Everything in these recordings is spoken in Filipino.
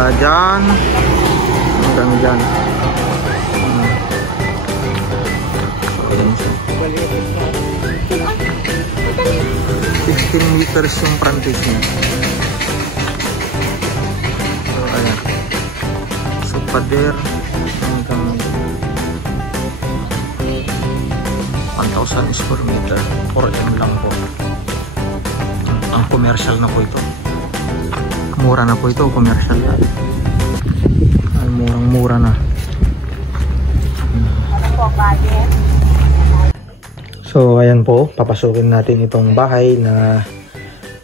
Mula dyan hanggang dyan. So ayan siya. 15 meters yung frontage niya. So ayan. So pader hanggang 1,000 square meter. 4M lang po. Ang commercial na po ito. Mura na po ito, commercial na. Ay, murang-mura na. So, ayan po, papasukin natin itong bahay na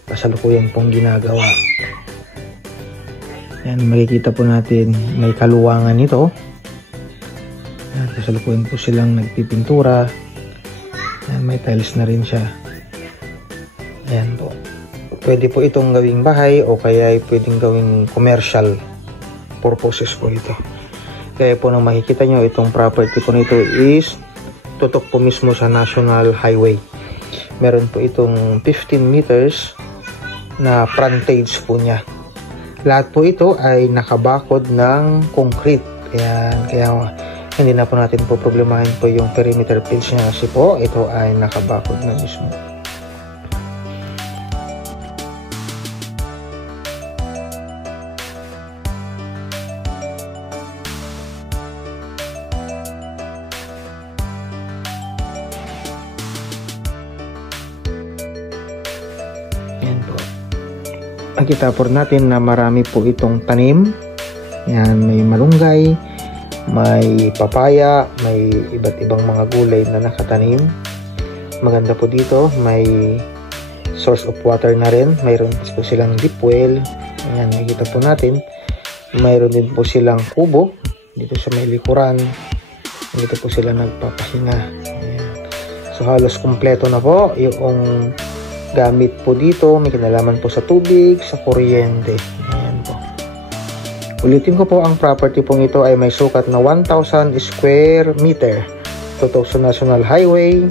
kasalukuyan pong ginagawa. Ayan, makikita po natin may kaluwangan ito. Ayan, kasalukuyan po silang nagpipintura. Ayan, may tiles na rin siya. Ayan po. Pwede po itong gawing bahay o kaya pwedeng gawing commercial purposes po ito. Kaya po nang makikita nyo, itong property po nito is tutok po mismo sa National Highway. Meron po itong 15 meters na frontage po niya. Lahat po ito ay nakabakod ng concrete. Kaya hindi na po natin po problemahin po yung perimeter fence niya kasi po ito ay nakabakod na mismo. Ayan po. Makita po natin na marami po itong tanim. Yan, may malunggay, may papaya, may iba't ibang mga gulay na nakatanim. Maganda po dito, may source of water na rin. Mayroon po silang deep well. Ayan, makikita po natin. Mayroon din po silang kubo dito sa may likuran. Dito po sila nagpapahinga. Ayan. So halos kumpleto na po yung gamit po dito. May kinalaman po sa tubig, sa kuryente. Ayan po. Ulitin ko po, ang property pong ito ay may sukat na 1,000 square meter. Tutok sa National Highway.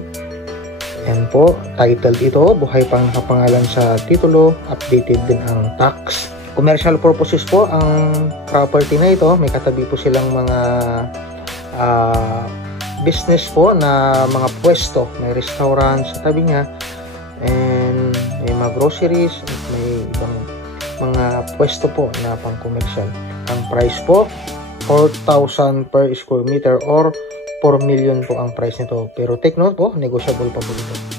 Ayan po. Titled ito. Buhay pang nakapangalan sa titulo. Updated din ang tax. Commercial purposes po ang property na ito. May katabi po silang mga business po na mga pwesto. May restaurant sa tabi niya. And may mga groceries at may ibang mga pwesto po na pang commercial. Ang price po 4,000 per square meter or 4 million po ang price nito. Pero take note po, negotiable pa po ito.